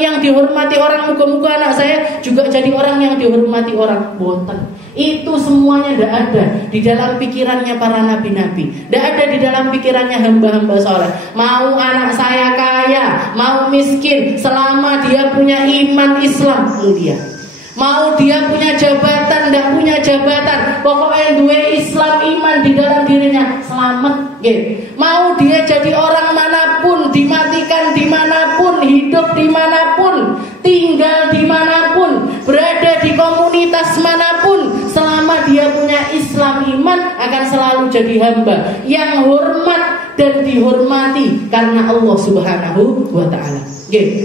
yang dihormati orang, muga-muga anak saya juga jadi orang yang dihormati orang. Mboten. Itu semuanya tidak ada di dalam pikirannya para nabi-nabi, tidak ada di dalam pikirannya hamba-hamba soleh. Mau anak saya kaya, mau miskin, selama dia punya iman Islam, mulia. Mau dia punya jabatan, tidak punya jabatan, pokoknya dua Islam iman di dalam dirinya, selamat. Mau dia jadi orang manapun, dimatikan dimanapun, hidup dimanapun, tinggal dimanapun, berada di komunitas manapun, selama dia punya Islam iman, akan selalu jadi hamba yang hormat dan dihormati karena Allah Subhanahu wa ta'ala.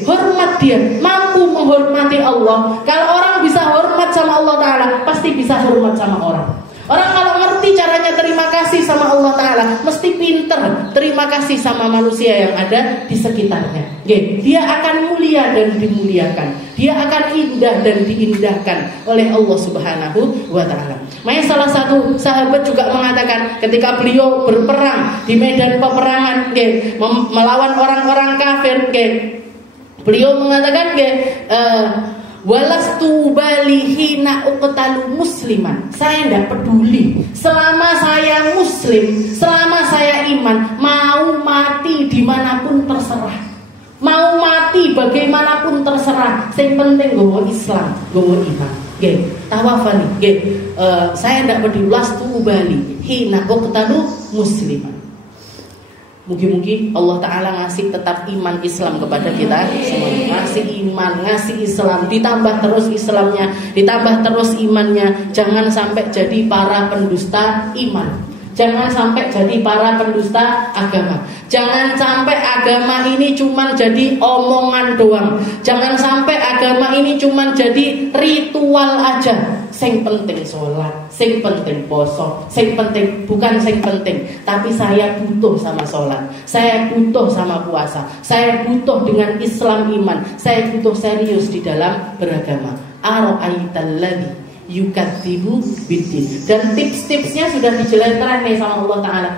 Hormat, dia mampu menghormati Allah. Kalau orang bisa hormat sama Allah Ta'ala, pasti bisa hormat sama orang. Orang kalau ngerti caranya terima kasih sama Allah Ta'ala, mesti pinter terima kasih sama manusia yang ada di sekitarnya. Dia akan mulia dan dimuliakan, dia akan indah dan diindahkan oleh Allah Subhanahu wa ta'ala. Makanya salah satu sahabat juga mengatakan, ketika beliau berperang di medan peperangan melawan orang-orang kafir, beliau mengatakan, walastu balihina uqtalu musliman. Saya tidak peduli, selama saya muslim, selama saya iman, mau mati dimanapun terserah, mau mati bagaimanapun terserah. Yang penting gowo Islam, gowo iman. Tawafani. Saya tidak peduli, walastu balihina uqtalu musliman. Mungkin Allah Ta'ala ngasih tetap iman Islam kepada kita semua. Ngasih iman, ngasih Islam, ditambah terus Islamnya, ditambah terus imannya. Jangan sampai jadi para pendusta iman, jangan sampai jadi para pendusta agama. Jangan sampai agama ini cuma jadi omongan doang. Jangan sampai agama ini cuma jadi ritual aja. Sing penting sholat, sing penting poso, sing penting, bukan sing penting, tapi saya butuh sama sholat, saya butuh sama puasa, saya butuh dengan Islam iman, saya butuh serius di dalam beragama. ara'aital ladzi yukadzibu biddin. Dan tips-tipsnya sudah dijelaskan nih sama Allah Ta'ala.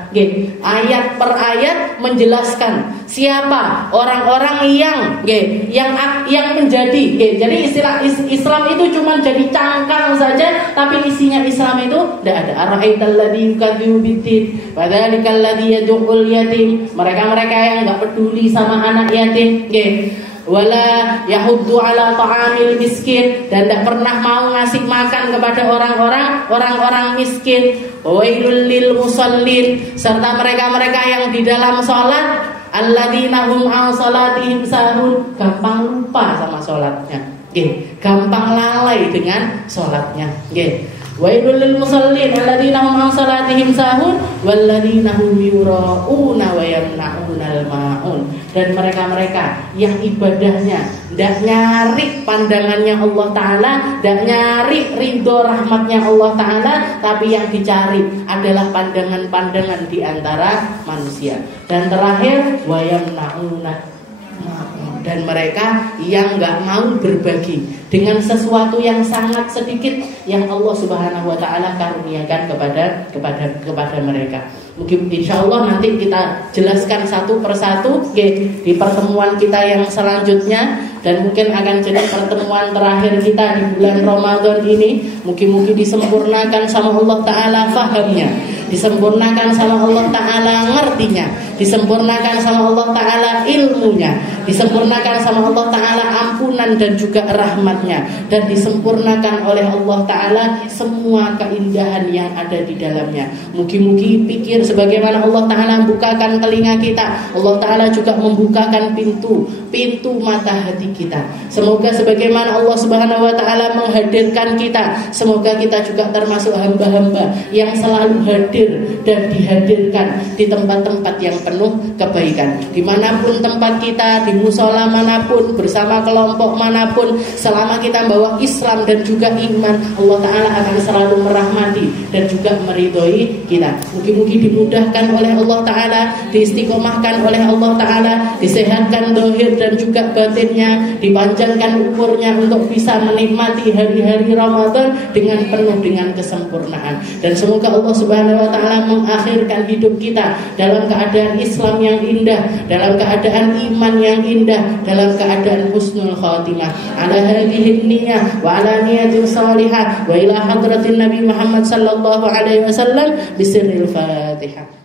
Ayat per ayat menjelaskan siapa orang-orang yang menjadi. Jadi istilah Islam itu cuma jadi cangkang saja, tapi isinya Islam itu tidak ada. Ara'aital ladzi yukadzibu biddin fadzalikal ladzi yad'ul yatim. Mereka-mereka yang enggak peduli sama anak yatim. Wala yahuddu ala ta'amil miskin, dan tidak pernah mau ngasih makan kepada orang-orang miskin. Wailul lil musallin, serta mereka-mereka yang di dalam salat alladzina hum an salatihim sahun, gampang lupa sama salatnya. Gampang lalai dengan salatnya. Wailul lil musallin alladzina hum an salatihim sahun walladzina hum yura'una wa yamna'unal ma'un. Dan mereka-mereka yang ibadahnya tidak nyari pandangannya Allah Ta'ala, tidak nyari ridho rahmatnya Allah Ta'ala, tapi yang dicari adalah pandangan-pandangan di antara manusia. Dan terakhir wa yamna'unal ma'un, dan mereka yang nggak mau berbagi dengan sesuatu yang sangat sedikit yang Allah Subhanahu wa Ta'ala karuniakan kepada mereka. Mungkin insya Allah nanti kita jelaskan satu persatu di pertemuan kita yang selanjutnya, dan mungkin akan jadi pertemuan terakhir kita di bulan Ramadan ini. Mungkin disempurnakan sama Allah Ta'ala fahamnya, disempurnakan sama Allah Ta'ala ngertinya, disempurnakan sama Allah Ta'ala ilmunya, disempurnakan sama Allah Ta'ala ampunan dan juga rahmatnya, dan disempurnakan oleh Allah Ta'ala semua keindahan yang ada di dalamnya. Mungkin pikir sebagaimana Allah Ta'ala membukakan telinga kita, Allah Ta'ala juga membukakan pintu mata hati kita. Semoga sebagaimana Allah Subhanahu wa Ta'ala menghadirkan kita, semoga kita juga termasuk hamba-hamba yang selalu hadir dan dihadirkan di tempat-tempat yang penuh kebaikan. Dimanapun tempat kita, di musola manapun, bersama kelompok manapun, selama kita bawa Islam dan juga iman, Allah Ta'ala akan selalu merahmati dan juga meridhoi kita. Mungkin dimudahkan oleh Allah Ta'ala, diistiqomahkan oleh Allah Ta'ala, disehatkan zahir dan juga batinnya, dipanjangkan umurnya untuk bisa menikmati hari-hari Ramadan dengan penuh dengan kesempurnaan. Dan semoga Allah Subhanahu wa Ta'ala mengakhirkan hidup kita dalam keadaan Islam yang indah, dalam keadaan iman yang indah, dalam keadaan husnul khatimah. Ala hadhihi niyyah wa ala niyatin salihah wa ila hadratin Nabi Muhammad sallallahu alaihi wasallam bisirril Fatihah.